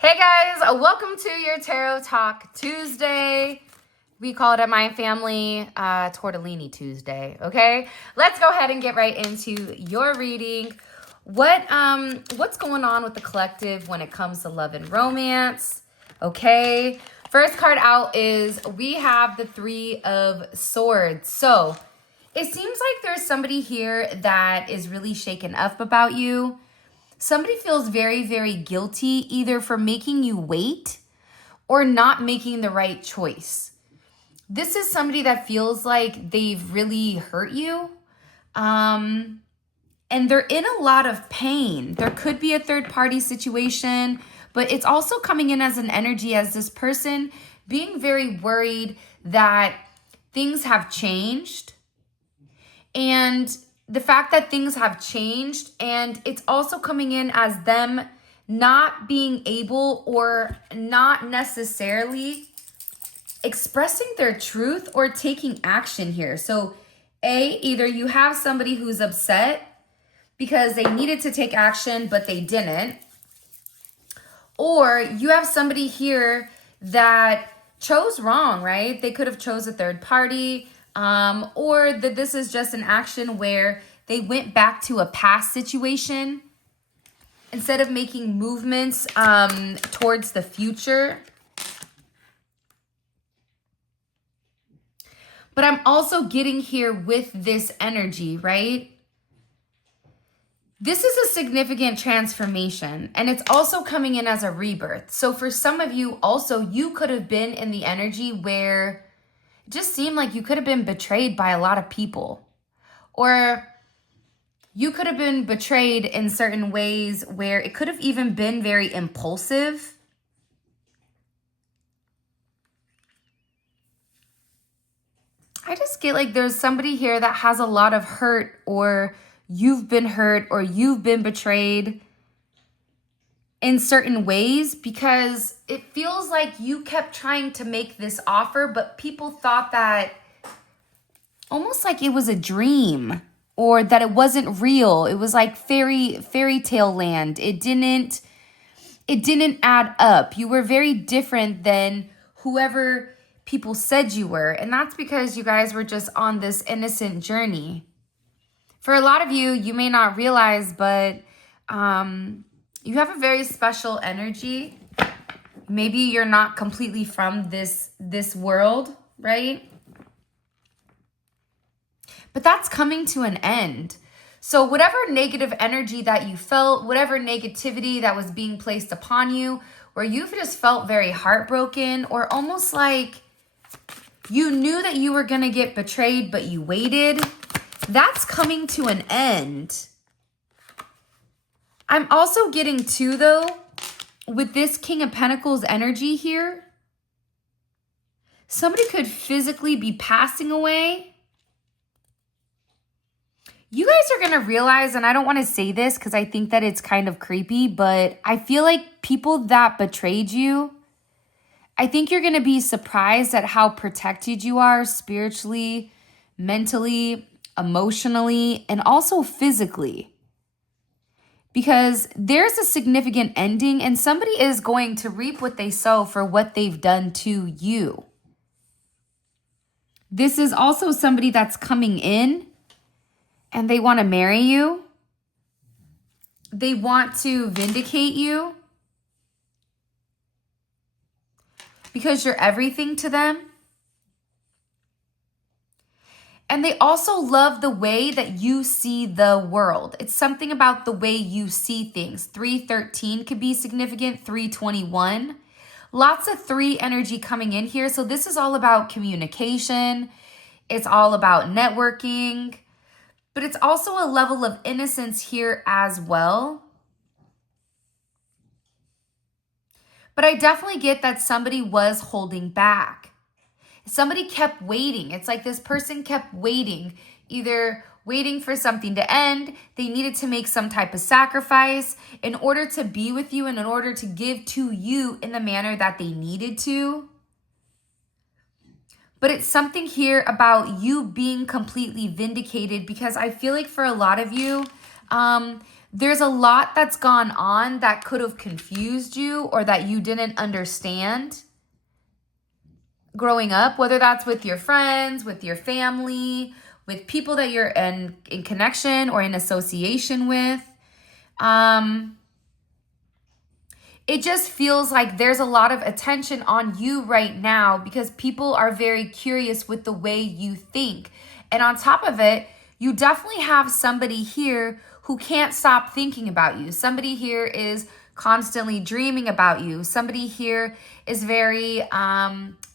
Hey guys, welcome to your Tarot Talk Tuesday. We call it at my family Tortellini Tuesday, okay? Let's go ahead and get right into your reading. What's going on with the collective when it comes to love and romance, okay? First card out is we have the Three of Swords. So it seems like there's somebody here that is really shaken up about you. Somebody feels very, very guilty either for making you wait or not making the right choice. This is somebody that feels like they've really hurt you. And they're in a lot of pain. There could be a third party situation, but it's also coming in as an energy as this person being very worried that things have changed. And the fact that things have changed, and it's also coming in as them not being able or not necessarily expressing their truth or taking action here. So either you have somebody who's upset because they needed to take action, but they didn't. Or you have somebody here that chose wrong, right? They could have chose a third party. Or that this is just an action where they went back to a past situation instead of making movements towards the future. But I'm also getting here with this energy, right? This is a significant transformation, and it's also coming in as a rebirth. So for some of you also, you could have been in the energy where just seemed like you could have been betrayed by a lot of people, or you could have been betrayed in certain ways where it could have even been very impulsive. I just get like there's somebody here that has a lot of hurt, or you've been betrayed in certain ways, because it feels like you kept trying to make this offer, but people thought that almost like it was a dream or that it wasn't real. It was like fairy tale land. It didn't add up. You were very different than whoever people said you were. And that's because you guys were just on this innocent journey. For a lot of you, you may not realize, but you have a very special energy. Maybe you're not completely from this world, right? But that's coming to an end. So whatever negative energy that you felt, whatever negativity that was being placed upon you, where you've just felt very heartbroken, or almost like you knew that you were going to get betrayed, but you waited, that's coming to an end. I'm also getting too, though, with this King of Pentacles energy here, somebody could physically be passing away. You guys are going to realize, and I don't want to say this because I think that it's kind of creepy, but I feel like people that betrayed you, I think you're going to be surprised at how protected you are spiritually, mentally, emotionally, and also physically. Because there's a significant ending, and somebody is going to reap what they sow for what they've done to you. This is also somebody that's coming in and they want to marry you. They want to vindicate you because you're everything to them. And they also love the way that you see the world. It's something about the way you see things. 313 could be significant, 321. Lots of 3 energy coming in here. So this is all about communication. It's all about networking. But it's also a level of innocence here as well. But I definitely get that somebody was holding back. Somebody kept waiting. It's like this person kept waiting, either waiting for something to end. They needed to make some type of sacrifice in order to be with you and in order to give to you in the manner that they needed to. But it's something here about you being completely vindicated, because I feel like for a lot of you, there's a lot that's gone on that could have confused you or that you didn't understand growing up, whether that's with your friends, with your family, with people that you're in connection or in association with. It just feels like there's a lot of attention on you right now because people are very curious with the way you think. And on top of it, you definitely have somebody here who can't stop thinking about you. Somebody here is constantly dreaming about you. Somebody here is very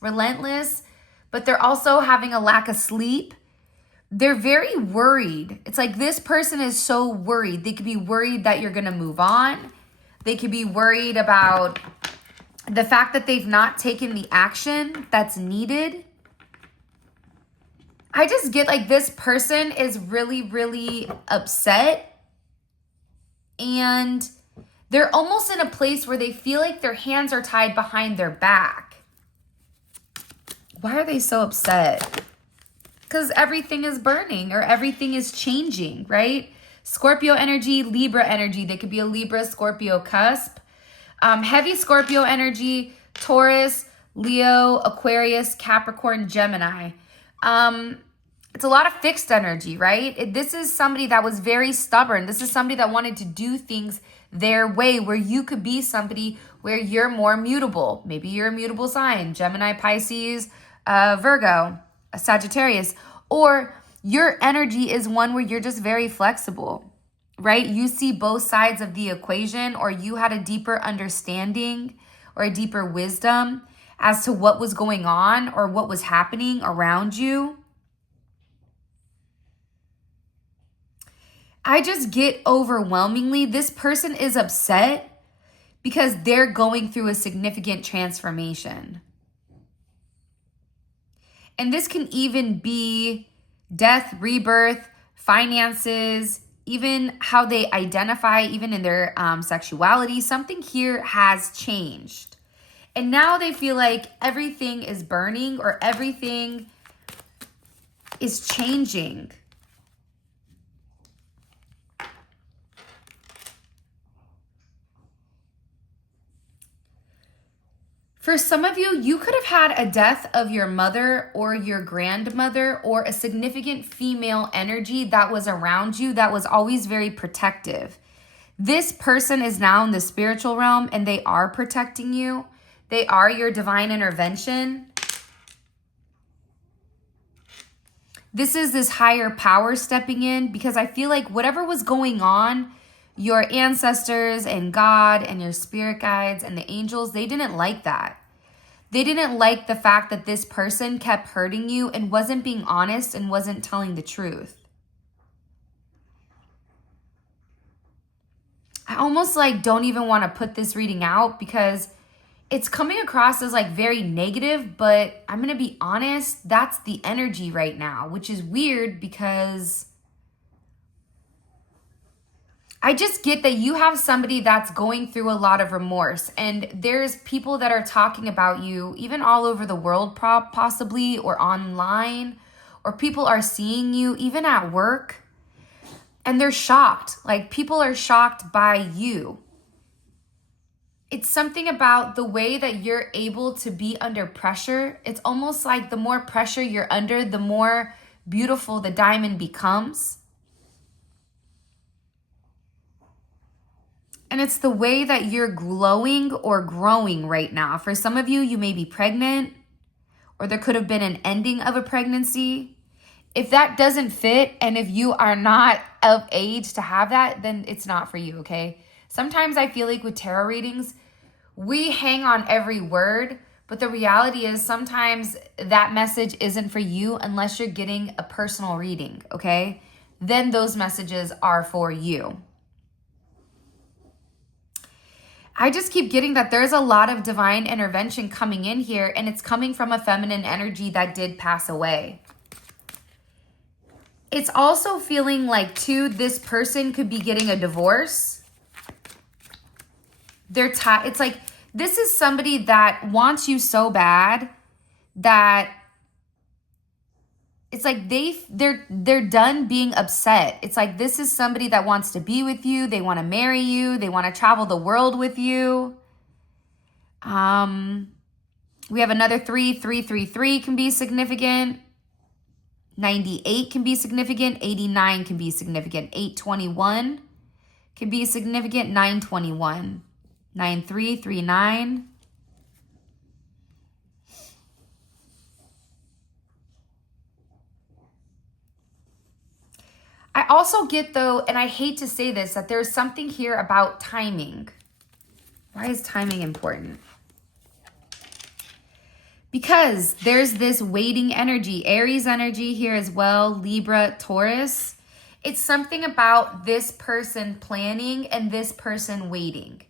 relentless, but they're also having a lack of sleep. They're very worried. It's like this person is so worried. They could be worried that you're going to move on. They could be worried about the fact that they've not taken the action that's needed. I just get like this person is really, really upset. And they're almost in a place where they feel like their hands are tied behind their back. Why are they so upset? Because everything is burning or everything is changing, right? Scorpio energy, Libra energy. They could be a Libra, Scorpio cusp. Heavy Scorpio energy, Taurus, Leo, Aquarius, Capricorn, Gemini. It's a lot of fixed energy, right? This is somebody that was very stubborn. This is somebody that wanted to do things their way, where you could be somebody where you're more mutable. Maybe you're a mutable sign, Gemini, Pisces, Virgo, Sagittarius, or your energy is one where you're just very flexible, right? You see both sides of the equation, or you had a deeper understanding or a deeper wisdom as to what was going on or what was happening around you. I just get overwhelmingly, this person is upset because they're going through a significant transformation. And this can even be death, rebirth, finances, even how they identify, even in their sexuality. Something here has changed. And now they feel like everything is burning or everything is changing. For some of you, you could have had a death of your mother or your grandmother or a significant female energy that was around you that was always very protective. This person is now in the spiritual realm and they are protecting you. They are your divine intervention. This is this higher power stepping in because I feel like whatever was going on, your ancestors and God and your spirit guides and the angels, they didn't like that. They didn't like the fact that this person kept hurting you and wasn't being honest and wasn't telling the truth. I almost like don't even want to put this reading out because it's coming across as like very negative, but I'm going to be honest, that's the energy right now, which is weird because I just get that you have somebody that's going through a lot of remorse, and there's people that are talking about you even all over the world possibly, or online, or people are seeing you even at work and they're shocked. Like people are shocked by you. It's something about the way that you're able to be under pressure. It's almost like the more pressure you're under, the more beautiful the diamond becomes. And it's the way that you're glowing or growing right now. For some of you, you may be pregnant, or there could have been an ending of a pregnancy. If that doesn't fit, and if you are not of age to have that, then it's not for you, okay? Sometimes I feel like with tarot readings, we hang on every word, but the reality is sometimes that message isn't for you unless you're getting a personal reading, okay? Then those messages are for you. I just keep getting that there's a lot of divine intervention coming in here, and it's coming from a feminine energy that did pass away. It's also feeling like, too, this person could be getting a divorce. It's like, this is somebody that wants you so bad that it's like they're done being upset. It's like this is somebody that wants to be with you. They want to marry you. They want to travel the world with you. We have another 3 can be significant. 98 can be significant. 89 can be significant. 821 can be significant. 921. 9339. I also get, though, and I hate to say this, that there's something here about timing. Why is timing important? Because there's this waiting energy, Aries energy here as well, Libra, Taurus. It's something about this person planning and this person waiting.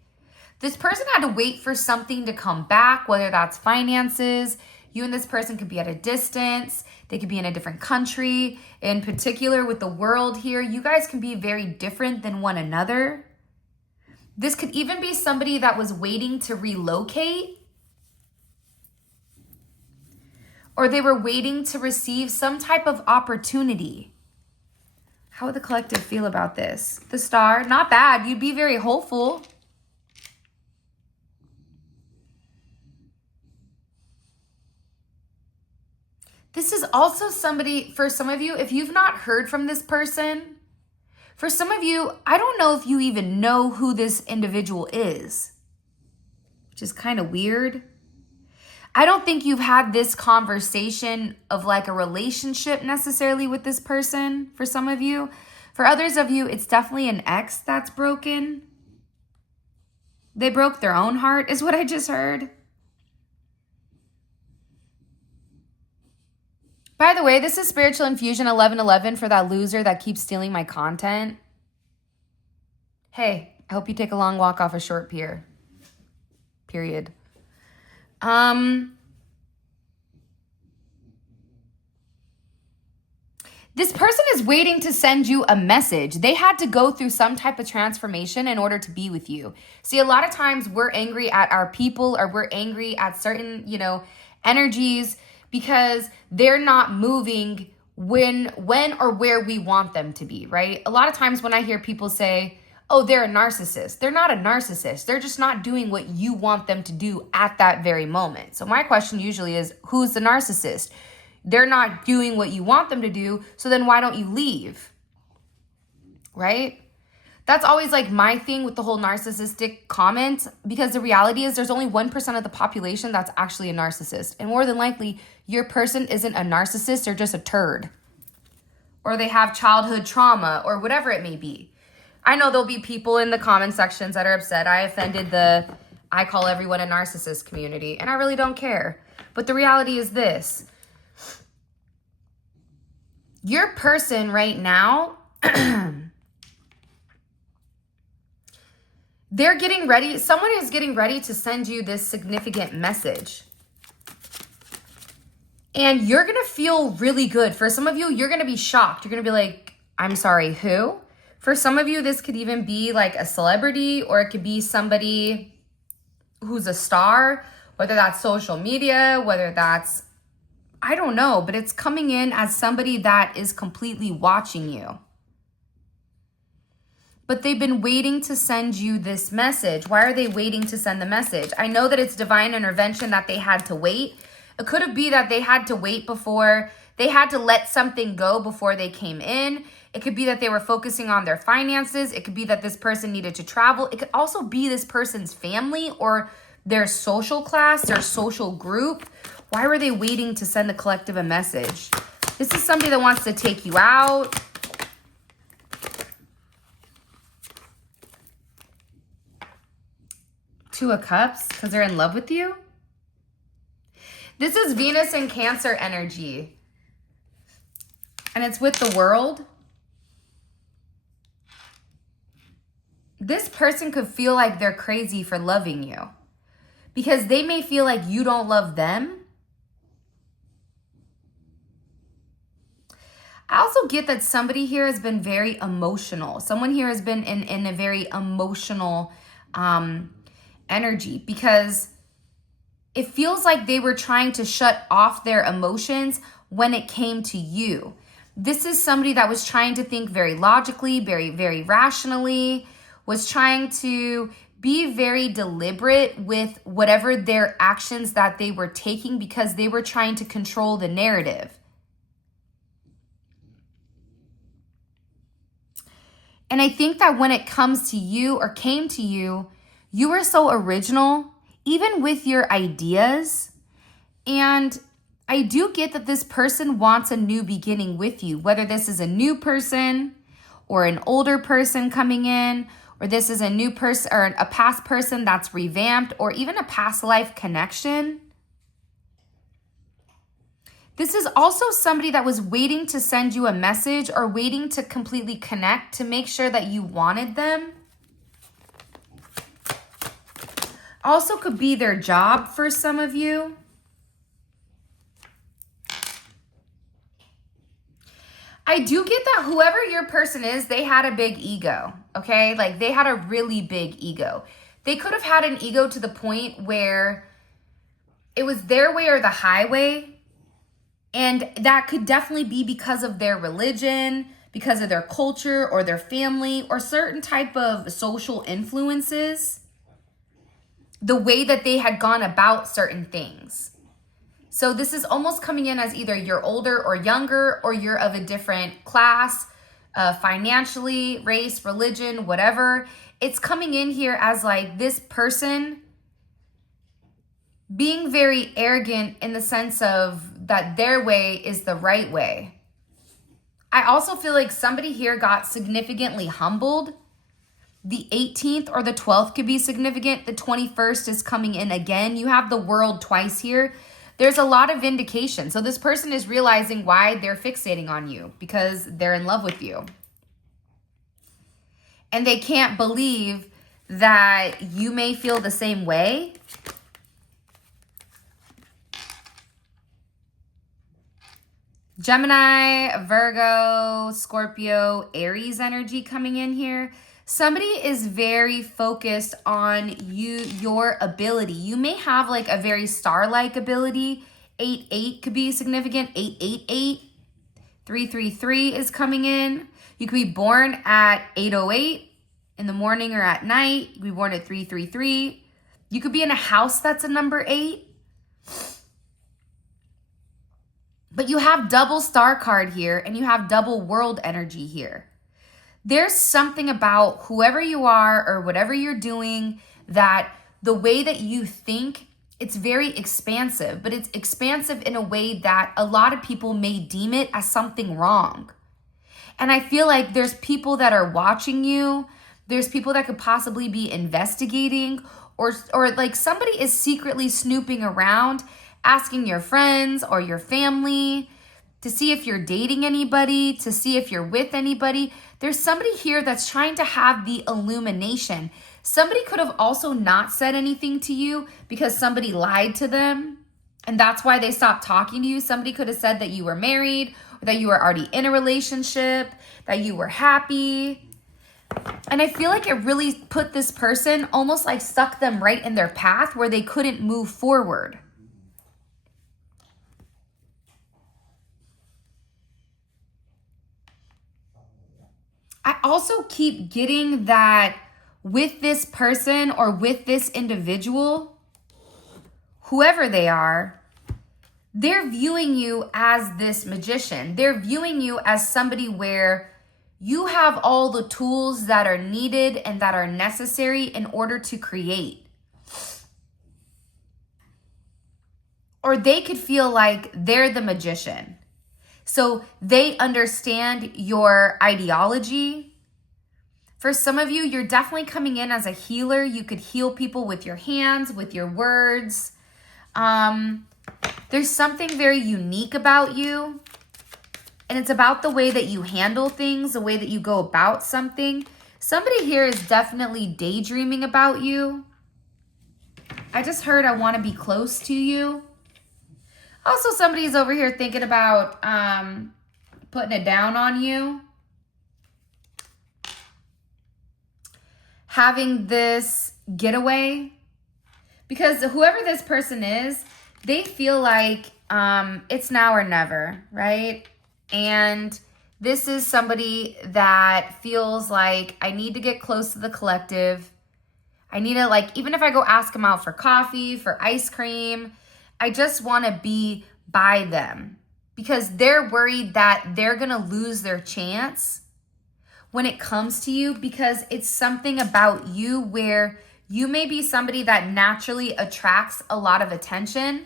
This person had to wait for something to come back, whether that's finances. You and this person could be at a distance. They could be in a different country. In particular, with the world here, you guys can be very different than one another. This could even be somebody that was waiting to relocate, or they were waiting to receive some type of opportunity. How would the collective feel about this? The Star, not bad. You'd be very hopeful. This is also somebody, for some of you, if you've not heard from this person, for some of you, I don't know if you even know who this individual is, which is kind of weird. I don't think you've had this conversation of like a relationship necessarily with this person for some of you. For others of you, it's definitely an ex that's broken. They broke their own heart is what I just heard. By the way, this is Spiritual Infusion 1111 for that loser that keeps stealing my content. Hey, I hope you take a long walk off a short pier. Period. This person is waiting to send you a message. They had to go through some type of transformation in order to be with you. See, a lot of times we're angry at our people, or we're angry at certain, energies, because they're not moving when or where we want them to be, right? A lot of times when I hear people say, oh, they're a narcissist. They're not a narcissist. They're just not doing what you want them to do at that very moment. So my question usually is, who's the narcissist? They're not doing what you want them to do, so then why don't you leave? Right? That's always like my thing with the whole narcissistic comment, because the reality is there's only 1% of the population that's actually a narcissist. And more than likely, your person isn't a narcissist, they're just a turd. Or they have childhood trauma, or whatever it may be. I know there'll be people in the comment sections that are upset. I offended I call everyone a narcissist community, and I really don't care. But the reality is this. Your person right now, they're getting ready. Someone is getting ready to send you this significant message. And you're going to feel really good. For some of you, you're going to be shocked. You're going to be like, I'm sorry, who? For some of you, this could even be like a celebrity, or it could be somebody who's a star, whether that's social media, whether that's, I don't know, but it's coming in as somebody that is completely watching you. But they've been waiting to send you this message. Why are they waiting to send the message? I know that it's divine intervention that they had to wait. It could be that they had to wait before, they had to let something go before they came in. It could be that they were focusing on their finances. It could be that this person needed to travel. It could also be this person's family or their social class, their social group. Why were they waiting to send the collective a message? This is somebody that wants to take you out. Two of Cups, because they're in love with you. This is Venus and Cancer energy. And it's with the World. This person could feel like they're crazy for loving you, because they may feel like you don't love them. I also get that somebody here has been very emotional. Someone here has been in a very emotional energy, because it feels like they were trying to shut off their emotions when it came to you. This is somebody that was trying to think very logically, very, very rationally, was trying to be very deliberate with whatever their actions that they were taking because they were trying to control the narrative. And I think that when it comes to you or came to you, you were so original, even with your ideas. And I do get that this person wants a new beginning with you, whether this is a new person or an older person coming in, or this is a new person or a past person that's revamped, or even a past life connection. This is also somebody that was waiting to send you a message or waiting to completely connect to make sure that you wanted them. Also could be their job for some of you. I do get that whoever your person is, they had a big ego, okay? Like they had a really big ego. They could have had an ego to the point where it was their way or the highway. And that could definitely be because of their religion, because of their culture or their family or certain type of social influences. The way that they had gone about certain things. So this is almost coming in as either you're older or younger, or you're of a different class, financially, race, religion, whatever. It's coming in here as like this person being very arrogant in the sense of that their way is the right way. I also feel like somebody here got significantly humbled. The 18th or the 12th could be significant. The 21st is coming in again. You have the world twice here. There's a lot of vindication. So this person is realizing why they're fixating on you, because they're in love with you. And they can't believe that you may feel the same way. Gemini, Virgo, Scorpio, Aries energy coming in here. Somebody is very focused on your ability. You may have like a very star-like ability. 8-8 could be significant. 8-8-8. 3-3-3 is coming in. You could be born at 8:08 in the morning or at night. You could be born at 3-3-3. You could be in a house that's a number 8. But you have double star card here and you have double world energy here. There's something about whoever you are or whatever you're doing that the way that you think, it's very expansive, but it's expansive in a way that a lot of people may deem it as something wrong. And I feel like there's people that are watching you. There's people that could possibly be investigating, or like somebody is secretly snooping around, asking your friends or your family to see if you're dating anybody, to see if you're with anybody. There's somebody here that's trying to have the illumination. Somebody could have also not said anything to you because somebody lied to them, and that's why they stopped talking to you. Somebody could have said that you were married, or that you were already in a relationship, that you were happy. And I feel like it really put this person, almost like stuck them right in their path where they couldn't move forward. I also keep getting that with this person or with this individual, whoever they are, they're viewing you as this magician. They're viewing you as somebody where you have all the tools that are needed and that are necessary in order to create. Or they could feel like they're the magician. So they understand your ideology. For some of you, you're definitely coming in as a healer. You could heal people with your hands, with your words. There's something very unique about you. And it's about the way that you handle things, the way that you go about something. Somebody here is definitely daydreaming about you. I just heard I want to be close to you. Also, somebody's over here thinking about putting it down on you. Having this getaway. Because whoever this person is, they feel like it's now or never, right? And this is somebody that feels like I need to get close to the collective. I need to, like, even if I go ask them out for coffee, for ice cream, I just want to be by them because they're worried that they're going to lose their chance when it comes to you, because it's something about you where you may be somebody that naturally attracts a lot of attention,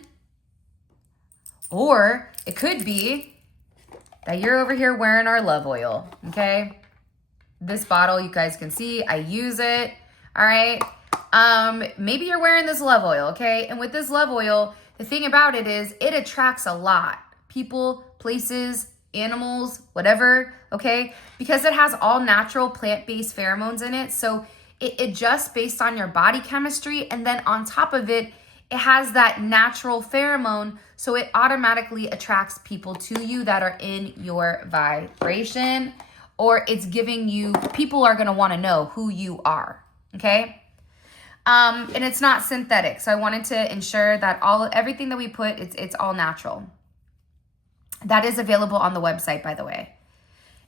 or it could be that you're over here wearing our love oil, okay? This bottle, you guys can see, I use it, all right? Maybe you're wearing this love oil, okay? And with this love oil, the thing about it is it attracts a lot. People, places, animals, whatever, okay? Because it has all natural plant-based pheromones in it. So it adjusts based on your body chemistry. And then on top of it, it has that natural pheromone. So it automatically attracts people to you that are in your vibration, or it's giving you, people are going to want to know who you are, okay? And it's not synthetic. So I wanted to ensure that everything that we put, it's all natural. That is available on the website, by the way.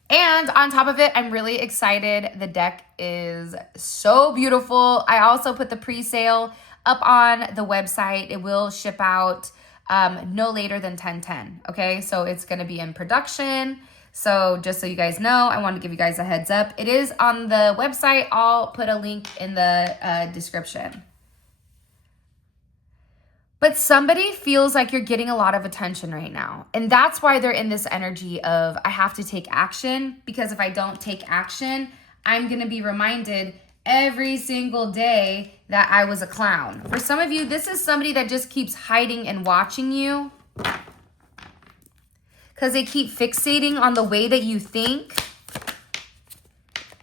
And on top of it, I'm really excited. The deck is so beautiful. I also put the pre-sale up on the website. It will ship out no later than 10/10. Okay, so it's going to be in production. So just so you guys know, I wanted to give you guys a heads up. It is on the website. I'll put a link in the description. But somebody feels like you're getting a lot of attention right now. And that's why they're in this energy of, I have to take action, because if I don't take action, I'm going to be reminded every single day that I was a clown. For some of you, this is somebody that just keeps hiding and watching you because they keep fixating on the way that you think.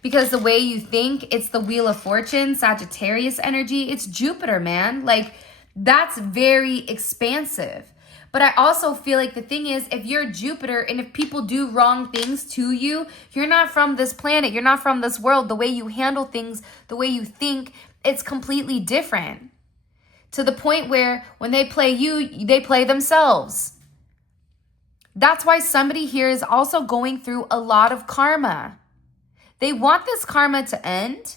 Because the way you think, it's the Wheel of Fortune, Sagittarius energy. It's Jupiter, man. Like, that's very expansive. But I also feel like the thing is, if you're Jupiter and if people do wrong things to you, you're not from this planet. You're not from this world. The way you handle things, the way you think, it's completely different. To the point where when they play you, they play themselves. That's why somebody here is also going through a lot of karma. They want this karma to end.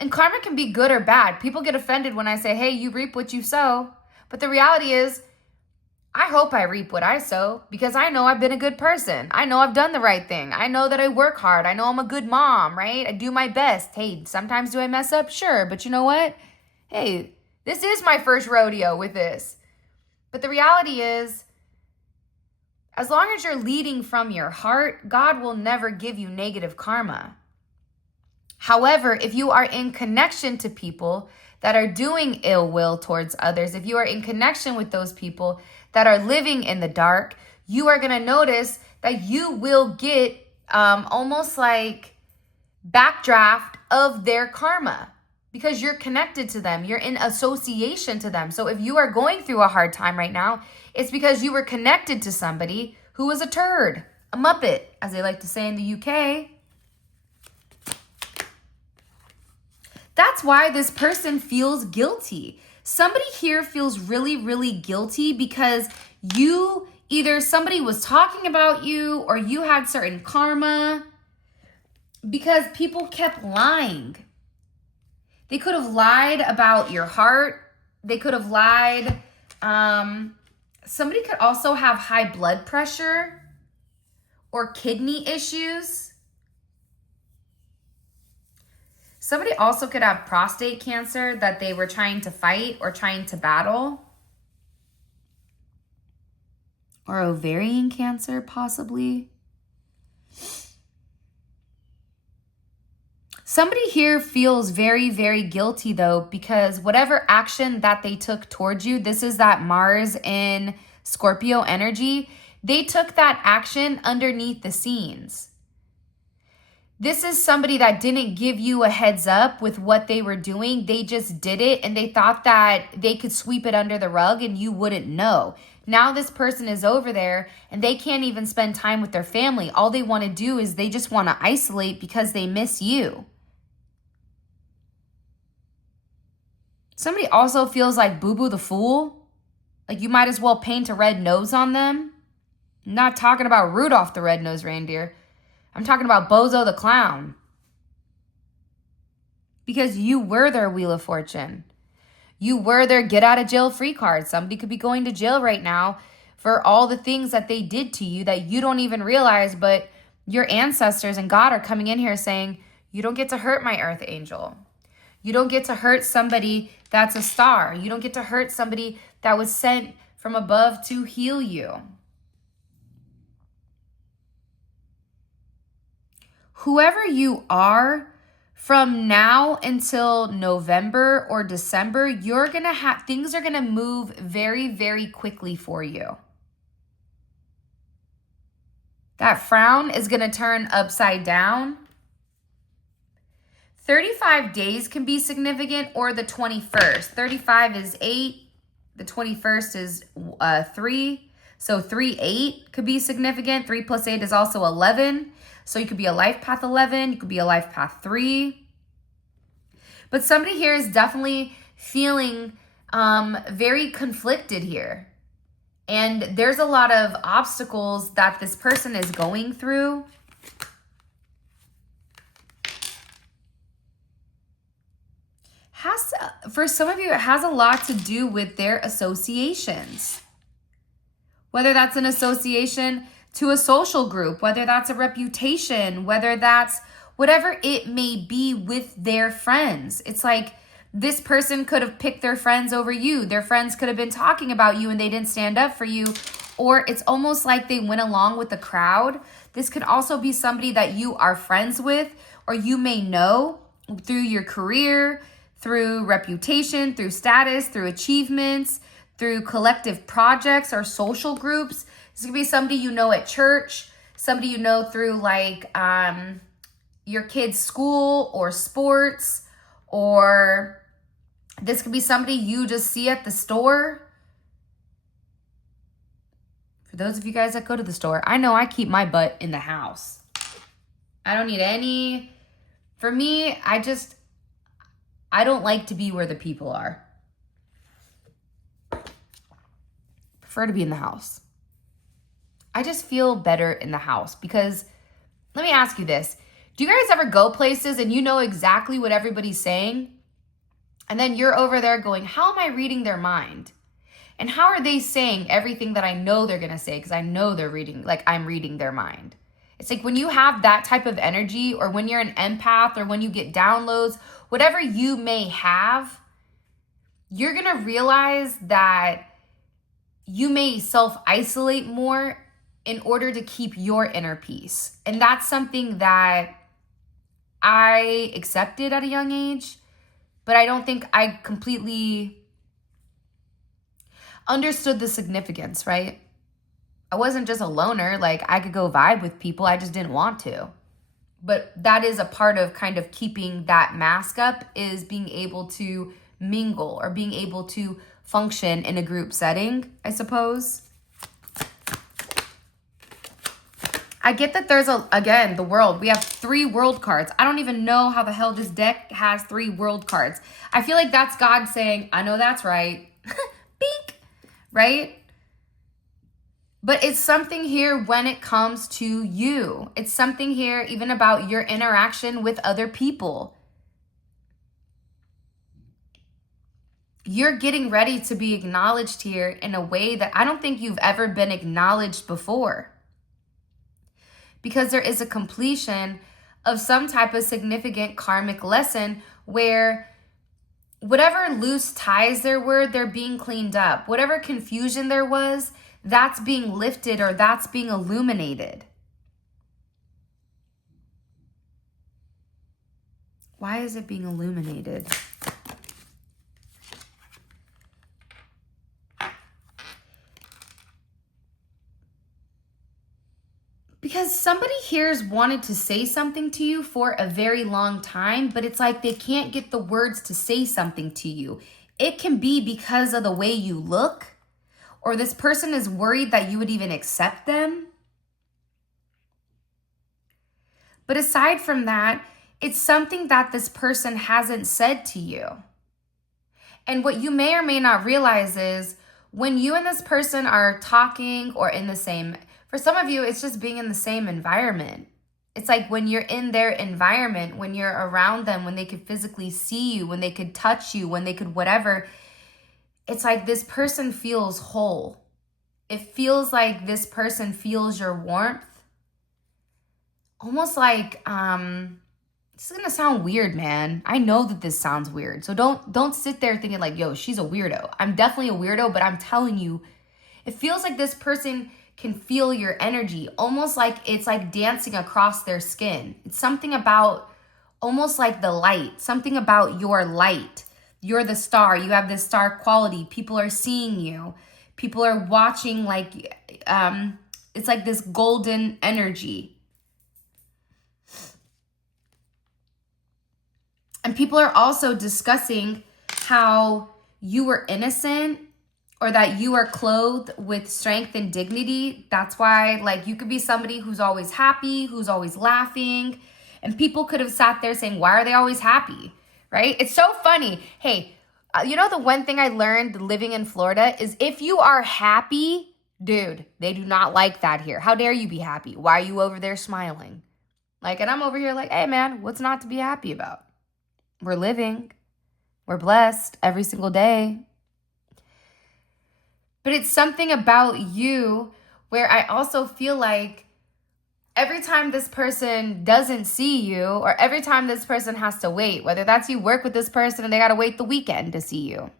And karma can be good or bad. People get offended when I say, hey, you reap what you sow. But the reality is, I hope I reap what I sow, because I know I've been a good person. I know I've done the right thing. I know that I work hard. I know I'm a good mom, right? I do my best. Hey, sometimes do I mess up? Sure. But you know what? Hey, this is my first rodeo with this. But the reality is, as long as you're leading from your heart, God will never give you negative karma. However, if you are in connection to people that are doing ill will towards others, if you are in connection with those people that are living in the dark, you are going to notice that you will get almost like backdraft of their karma, because you're connected to them. You're in association to them. So if you are going through a hard time right now, it's because you were connected to somebody who was a turd, a muppet, as they like to say in the UK. That's why this person feels guilty. Somebody here feels really, really guilty because either somebody was talking about you or you had certain karma, because people kept lying. They could have lied about your heart. They could have lied. Somebody could also have high blood pressure or kidney issues. Somebody also could have prostate cancer that they were trying to fight or trying to battle. Or ovarian cancer, possibly. Somebody here feels very, very guilty, though, because whatever action that they took towards you, this is that Mars in Scorpio energy, they took that action underneath the scenes. This is somebody that didn't give you a heads up with what they were doing. They just did it and they thought that they could sweep it under the rug and you wouldn't know. Now this person is over there and they can't even spend time with their family. All they want to do is they just want to isolate because they miss you. Somebody also feels like Boo-Boo the Fool. Like you might as well paint a red nose on them. I'm not talking about Rudolph the Red-Nosed Reindeer. I'm talking about Bozo the Clown. Because you were their Wheel of Fortune. You were their get out of jail free card. Somebody could be going to jail right now for all the things that they did to you that you don't even realize, but your ancestors and God are coming in here saying, you don't get to hurt my earth angel. You don't get to hurt somebody that's a star. You don't get to hurt somebody that was sent from above to heal you. Whoever you are, from now until November or December, you're going to have, things are going to move very, very quickly for you. That frown is going to turn upside down. 35 days can be significant, or the 21st. 35 is 8. The 21st is 3. So 3, 8 could be significant. 3 plus 8 is also 11. So you could be a life path 11. You could be a life path 3. But somebody here is definitely feeling very conflicted here. And there's a lot of obstacles that this person is going through. For some of you, it has a lot to do with their associations. Whether that's an association to a social group, whether that's a reputation, whether that's whatever it may be with their friends. It's like this person could have picked their friends over you. Their friends could have been talking about you and they didn't stand up for you. Or it's almost like they went along with the crowd. This could also be somebody that you are friends with, or you may know through your career, through reputation, through status, through achievements, through collective projects or social groups. This could be somebody you know at church, somebody you know through like your kid's school or sports, or this could be somebody you just see at the store. For those of you guys that go to the store, I know I keep my butt in the house. I don't need any. For me, I don't like to be where the people are. Prefer to be in the house. I just feel better in the house because, let me ask you this. Do you guys ever go places and you know exactly what everybody's saying? And then you're over there going, how am I reading their mind? And how are they saying everything that I know they're going to say? Because I know they're reading, like I'm reading their mind. It's like when you have that type of energy, or when you're an empath, or when you get downloads, whatever you may have, you're going to realize that you may self-isolate more in order to keep your inner peace. And that's something that I accepted at a young age, but I don't think I completely understood the significance, right? I wasn't just a loner. Like I could go vibe with people. I just didn't want to. But that is a part of kind of keeping that mask up, is being able to mingle or being able to function in a group setting, I suppose. I get that there's again, the world. We have 3 world cards. I don't even know how the hell this deck has 3 world cards. I feel like that's God saying, I know that's right. Bink, right? But it's something here when it comes to you. It's something here even about your interaction with other people. You're getting ready to be acknowledged here in a way that I don't think you've ever been acknowledged before. Because there is a completion of some type of significant karmic lesson where whatever loose ties there were, they're being cleaned up. Whatever confusion there was, that's being lifted, or that's being illuminated. Why is it being illuminated? Because somebody here's wanted to say something to you for a very long time, but it's like they can't get the words to say something to you. It can be because of the way you look, or this person is worried that you would even accept them. But aside from that, it's something that this person hasn't said to you. And what you may or may not realize is when you and this person are talking or in the same, for some of you, it's just being in the same environment. It's like when you're in their environment, when you're around them, when they could physically see you, when they could touch you, when they could whatever, it's like this person feels whole. It feels like this person feels your warmth. Almost like, this is gonna sound weird, man. I know that this sounds weird. So don't sit there thinking like, yo, she's a weirdo. I'm definitely a weirdo, but I'm telling you, it feels like this person can feel your energy, almost like it's like dancing across their skin. It's something about almost like the light, something about your light. You're the star. You have this star quality. People are seeing you. People are watching, like, it's like this golden energy. And people are also discussing how you were innocent or that you are clothed with strength and dignity. That's why, like, you could be somebody who's always happy, who's always laughing. And people could have sat there saying, why are they always happy? Right? It's so funny. Hey, you know, the one thing I learned living in Florida is if you are happy, dude, they do not like that here. How dare you be happy? Why are you over there smiling? Like, and I'm over here like, hey, man, what's not to be happy about? We're living. We're blessed every single day. But it's something about you where I also feel like every time this person doesn't see you or every time this person has to wait, whether that's you work with this person and they got to wait the weekend to see you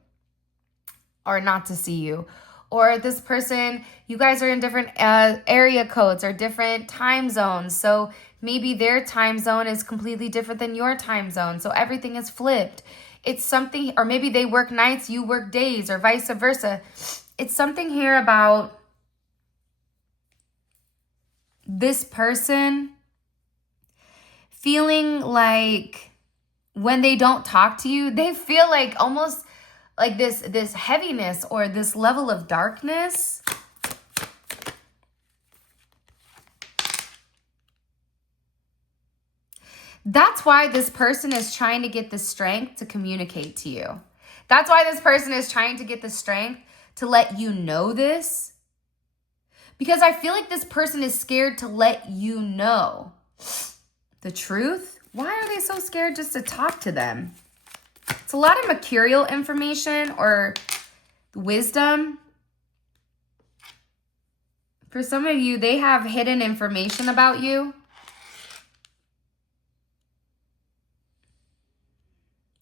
or not to see you, or this person, you guys are in different area codes or different time zones. So maybe their time zone is completely different than your time zone. So everything is flipped. It's something, or maybe they work nights, you work days, or vice versa. It's something here about this person feeling like when they don't talk to you, they feel like almost like this heaviness or this level of darkness. That's why this person is trying to get the strength to communicate to you. That's why this person is trying to get the strength to let you know this. Because I feel like this person is scared to let you know the truth. Why are they so scared just to talk to them? It's a lot of mercurial information or wisdom. For some of you, they have hidden information about you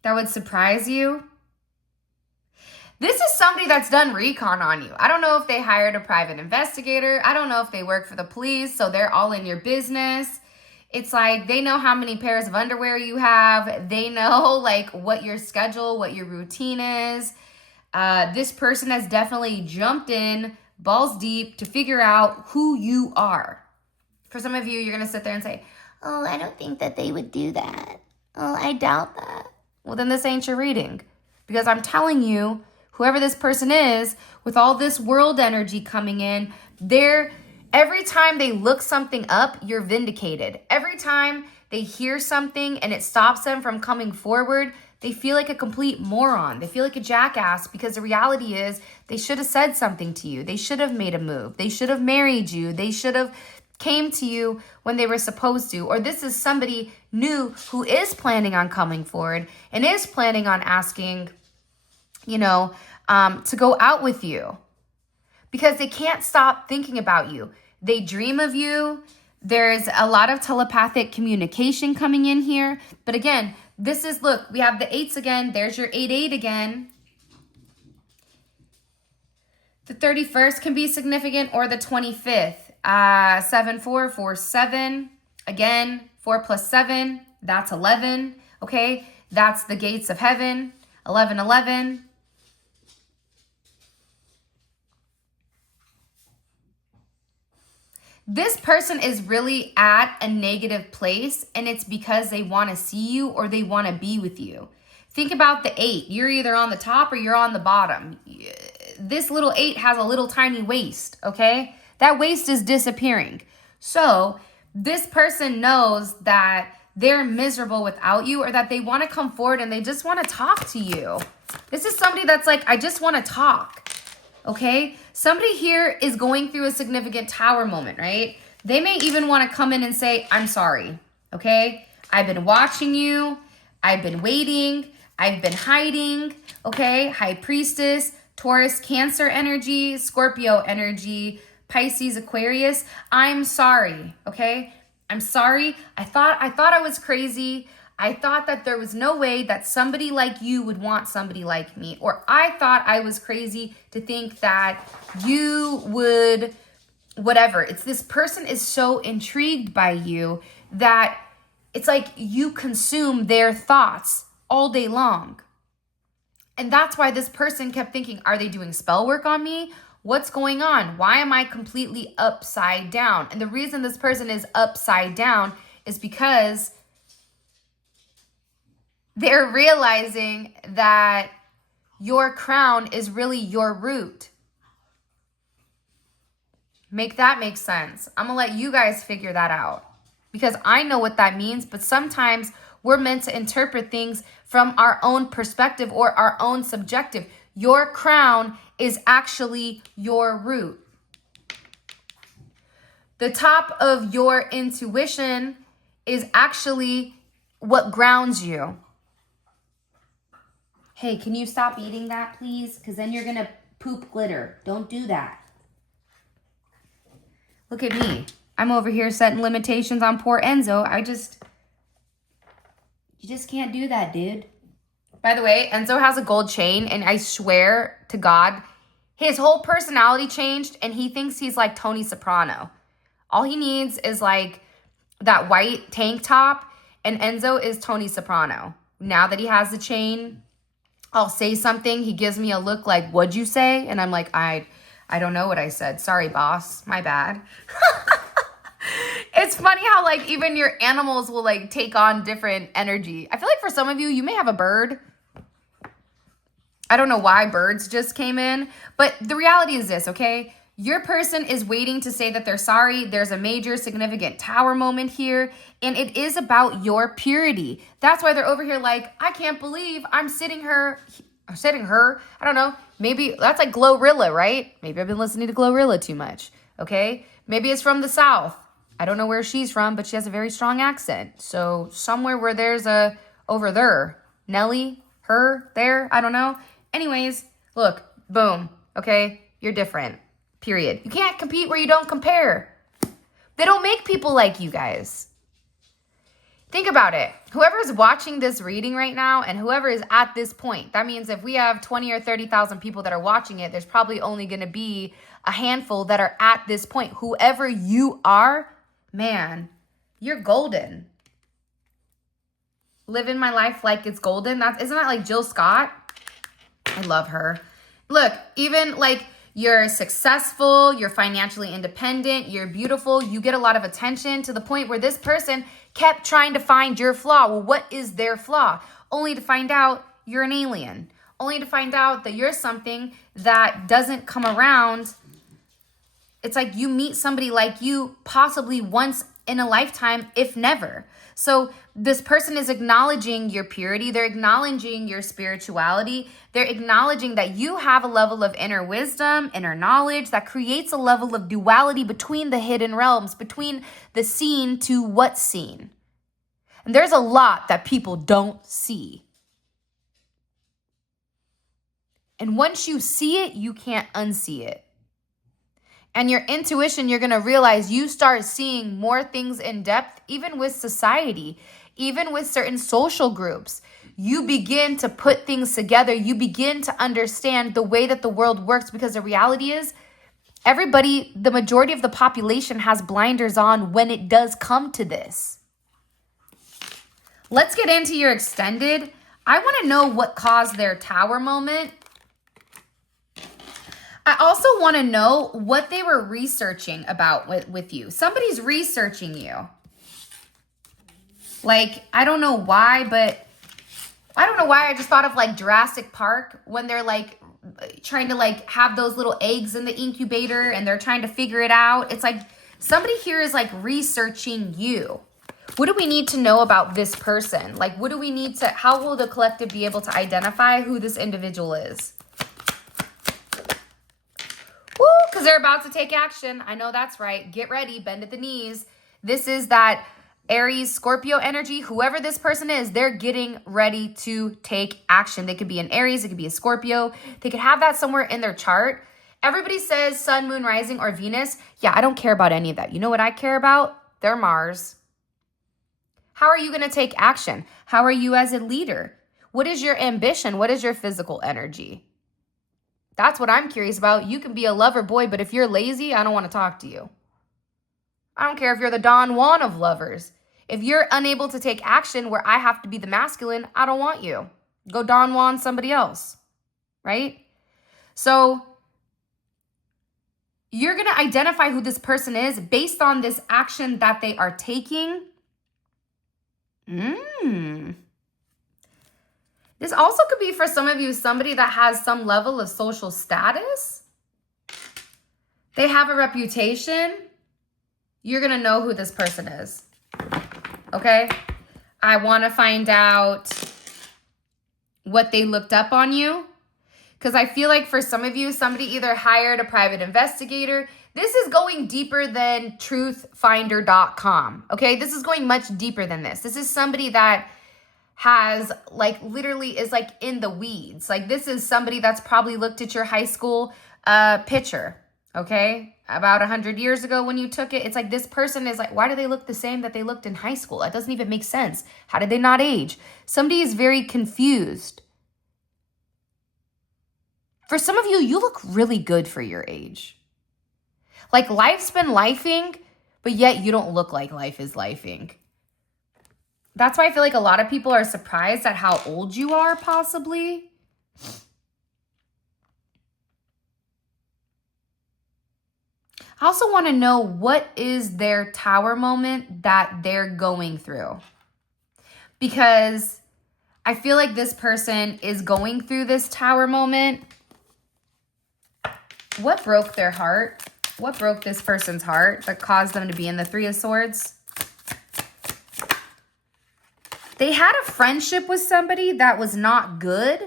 that would surprise you. This is somebody that's done recon on you. I don't know if they hired a private investigator. I don't know if they work for the police, so they're all in your business. It's like they know how many pairs of underwear you have. They know like what your schedule, what your routine is. This person has definitely jumped in balls deep to figure out who you are. For some of you, you're going to sit there and say, oh, I don't think that they would do that. Oh, I doubt that. Well, then this ain't your reading. Because I'm telling you, whoever this person is, with all this world energy coming in, every time they look something up, you're vindicated. Every time they hear something and it stops them from coming forward, they feel like a complete moron. They feel like a jackass because the reality is they should have said something to you. They should have made a move. They should have married you. They should have came to you when they were supposed to. Or this is somebody new who is planning on coming forward and is planning on asking, to go out with you because they can't stop thinking about you. They dream of you. There's a lot of telepathic communication coming in here. But again, look, we have the eights again. There's your 8-8 again. The 31st can be significant or the 25th. 7-4, 4-7. Again, 4 plus 7, that's 11. Okay, that's the gates of heaven. 11-11. This person is really at a negative place, and it's because they want to see you or they want to be with you. Think about the 8. You're either on the top or you're on the bottom. This little 8 has a little tiny waist, okay? That waist is disappearing. So this person knows that they're miserable without you, or that they want to come forward and they just want to talk to you. This is somebody that's like, I just want to talk. Okay? Somebody here is going through a significant tower moment, right? They may even want to come in and say, I'm sorry. Okay? I've been watching you. I've been waiting. I've been hiding. Okay? High Priestess, Taurus, Cancer energy, Scorpio energy, Pisces, Aquarius. I'm sorry. Okay? I'm sorry. I thought I was crazy. I thought that there was no way that somebody like you would want somebody like me. Or I thought I was crazy to think that you would, whatever. It's this person is so intrigued by you that it's like you consume their thoughts all day long. And that's why this person kept thinking, are they doing spell work on me? What's going on? Why am I completely upside down? And the reason this person is upside down is because they're realizing that your crown is really your root. Make that make sense. I'm going to let you guys figure that out because I know what that means, but sometimes we're meant to interpret things from our own perspective or our own subjective. Your crown is actually your root. The top of your intuition is actually what grounds you. Hey, can you stop eating that, please? Because then you're going to poop glitter. Don't do that. Look at me. I'm over here setting limitations on poor Enzo. You just can't do that, dude. By the way, Enzo has a gold chain, and I swear to God, his whole personality changed, and he thinks he's like Tony Soprano. All he needs is like that white tank top, and Enzo is Tony Soprano. Now that he has the chain, I'll say something. He gives me a look like, what'd you say? And I'm like, I don't know what I said. Sorry, boss. My bad. It's funny how like even your animals will like take on different energy. I feel like for some of you, you may have a bird. I don't know why birds just came in, but the reality is this, okay? Your person is waiting to say that they're sorry. There's a major significant tower moment here, and it is about your purity. That's why they're over here like, I can't believe I'm sitting her. I don't know. Maybe that's like Glorilla, right? Maybe I've been listening to Glorilla too much, okay? Maybe it's from the South. I don't know where she's from, but she has a very strong accent. So somewhere where there's a over there. Nelly, her, there, I don't know. Anyways, look, boom, okay? You're different, period. You can't compete where you don't compare. They don't make people like you guys. Think about it. Whoever's watching this reading right now and whoever is at this point, that means if we have 20 or 30,000 people that are watching it, there's probably only going to be a handful that are at this point. Whoever you are, man, you're golden. Living my life like it's golden. Isn't that like Jill Scott? I love her. Look, even like you're successful, you're financially independent, you're beautiful, you get a lot of attention to the point where this person kept trying to find your flaw. Well, what is their flaw? Only to find out you're an alien. Only to find out that you're something that doesn't come around. It's like you meet somebody like you possibly once in a lifetime, if never. So this person is acknowledging your purity. They're acknowledging your spirituality. They're acknowledging that you have a level of inner wisdom, inner knowledge that creates a level of duality between the hidden realms, between the seen to what's seen. And there's a lot that people don't see. And once you see it, you can't unsee it. And your intuition, you're going to realize you start seeing more things in depth, even with society, even with certain social groups. You begin to put things together. You begin to understand the way that the world works, because the reality is everybody, the majority of the population has blinders on when it does come to this. Let's get into your extended. I want to know what caused their tower moment. I also want to know what they were researching about with you. Somebody's researching you. Like, I don't know why, but I just thought of like Jurassic Park when they're like trying to like have those little eggs in the incubator and they're trying to figure it out. It's like somebody here is like researching you. What do we need to know about this person? Like, what do we need to, how will the collective be able to identify who this individual is? Woo, because they're about to take action. I know that's right. Get ready, bend at the knees. This is that Aries, Scorpio energy. Whoever this person is, they're getting ready to take action. They could be an Aries, it could be a Scorpio. They could have that somewhere in their chart. Everybody says sun, moon, rising, or Venus. Yeah, I don't care about any of that. You know what I care about? Their Mars. How are you going to take action? How are you as a leader? What is your ambition? What is your physical energy? That's what I'm curious about. You can be a lover boy, but if you're lazy, I don't want to talk to you. I don't care if you're the Don Juan of lovers. If you're unable to take action where I have to be the masculine, I don't want you. Go Don Juan somebody else, right? So you're going to identify who this person is based on this action that they are taking. This also could be for some of you, somebody that has some level of social status. They have a reputation. You're going to know who this person is. Okay? I want to find out what they looked up on you. Because I feel like for some of you, somebody either hired a private investigator. This is going deeper than truthfinder.com. Okay? This is going much deeper than this. This is somebody that has like literally is like in the weeds. Like this is somebody that's probably looked at your high school picture. Okay? About 100 years ago when you took it, it's like this person is like, why do they look the same that they looked in high school? That doesn't even make sense. How did they not age? Somebody is very confused. For some of you, you look really good for your age. Like life's been lifing, but yet you don't look like life is lifing. That's why I feel like a lot of people are surprised at how old you are, possibly. I also want to know what is their tower moment that they're going through. Because I feel like this person is going through this tower moment. What broke their heart? What broke this person's heart that caused them to be in the Three of Swords? They had a friendship with somebody that was not good,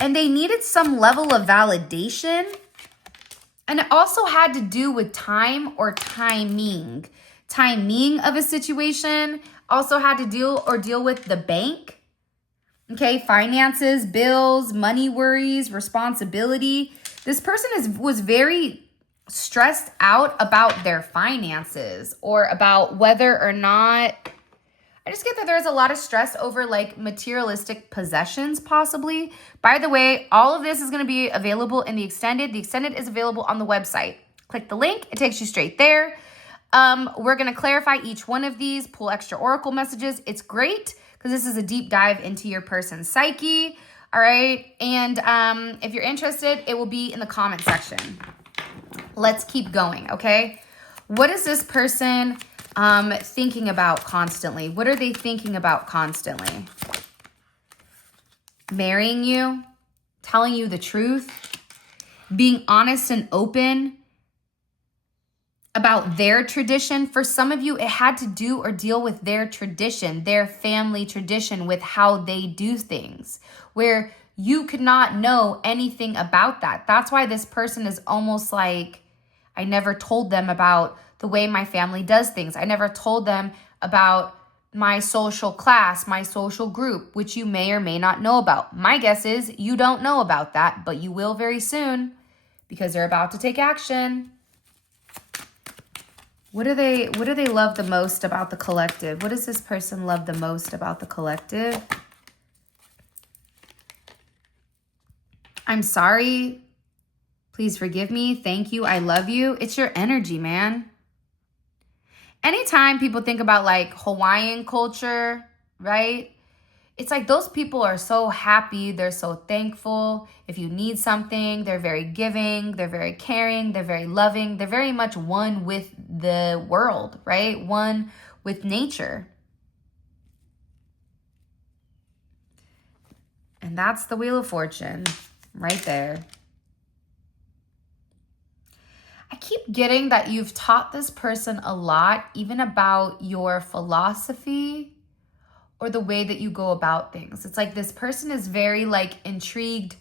and they needed some level of validation. And it also had to do with time or timing. Timing of a situation also had to deal with the bank. Okay, finances, bills, money worries, responsibility. This person was very stressed out about their finances or about whether or not, I just get that there's a lot of stress over like materialistic possessions possibly. By the way, all of this is going to be available in the extended. The extended is available on the website. Click the link. It takes you straight there. We're going to clarify each one of these, pull extra oracle messages. It's great because this is a deep dive into your person's psyche. All right. And if you're interested, it will be in the comment section. Let's keep going. Okay. What is this person thinking about constantly? What are they thinking about constantly? Marrying you, telling you the truth, being honest and open about their tradition. For some of you, it had to do or deal with their tradition, their family tradition, with how they do things, where you could not know anything about that. That's why this person is almost like, I never told them about the way my family does things. I never told them about my social class, my social group, which you may or may not know about. My guess is you don't know about that, but you will very soon because they're about to take action. What do they love the most about the collective? What does this person love the most about the collective? I'm sorry. Please forgive me. Thank you. I love you. It's your energy, man. Anytime people think about like Hawaiian culture, right? It's like those people are so happy. They're so thankful. If you need something, they're very giving. They're very caring. They're very loving. They're very much one with the world, right? One with nature. And that's the Wheel of Fortune right there. I keep getting that you've taught this person a lot, even about your philosophy or the way that you go about things. It's like this person is very like intrigued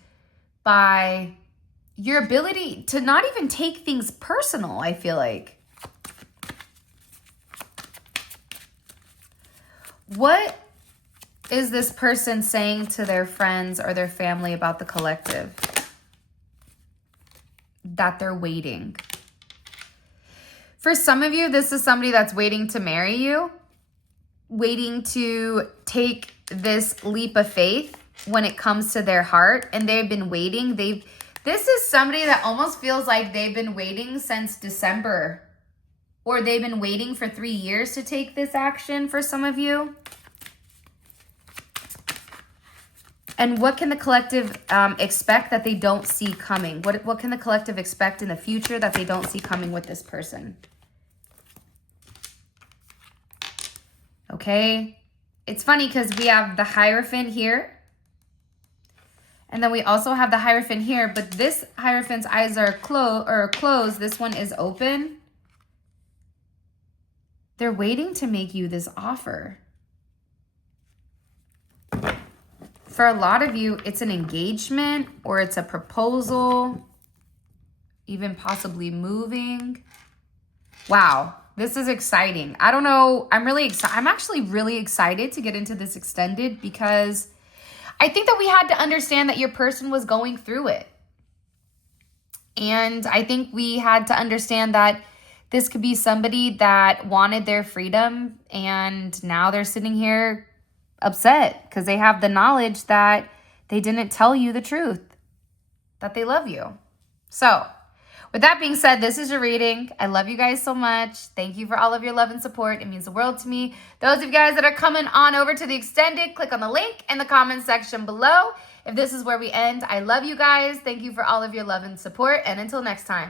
by your ability to not even take things personal, I feel like. What is this person saying to their friends or their family about the collective? That they're waiting. For some of you, this is somebody that's waiting to marry you, waiting to take this leap of faith when it comes to their heart, and they've been waiting. This is somebody that almost feels like they've been waiting since December, or they've been waiting for 3 years to take this action for some of you. And what can the collective expect that they don't see coming? What can the collective expect in the future that they don't see coming with this person? Okay. It's funny because we have the Hierophant here. And then we also have the Hierophant here. But this Hierophant's eyes are closed. This one is open. They're waiting to make you this offer. For a lot of you, it's an engagement or it's a proposal, even possibly moving. Wow, this is exciting. I don't know. I'm really excited. I'm actually really excited to get into this extended because I think that we had to understand that your person was going through it. And I think we had to understand that this could be somebody that wanted their freedom and now they're sitting here upset because they have the knowledge that they didn't tell you the truth, that they love you. So with that being said, this is your reading. I love you guys so much. Thank you for all of your love and support. It means the world to me. Those of you guys that are coming on over to the extended, click on the link in the comment section below. If this is where we end, I love you guys. Thank you for all of your love and support. And until next time.